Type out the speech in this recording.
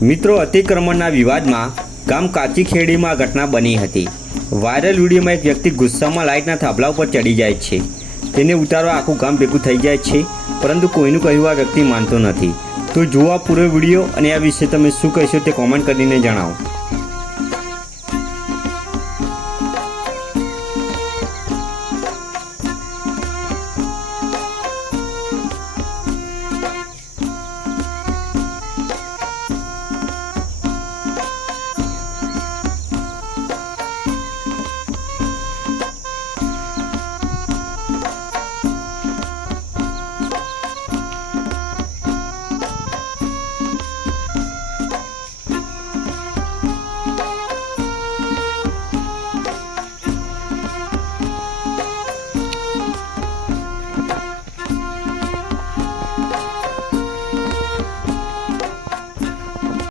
મિત્રો, અતિક્રમણના વિવાદમાં ગામ કાચીખેડીમાં ઘટના બની હતી। વાયરલ વિડીયોમાં એક વ્યક્તિ ગુસ્સામાં લાઇટના થાંભલા ઉપર ચડી જાય છે। તેને ઉતારવા આખું ગામ ભેગું થઈ જાય છે, પરંતુ કોઈનું કહ્યું આ વ્યક્તિ માનતો નથી। તો જુઓ આ પૂરો વિડીયો અને આ વિશે તમે શું કહેશો તે કોમેન્ટ કરીને જણાવો।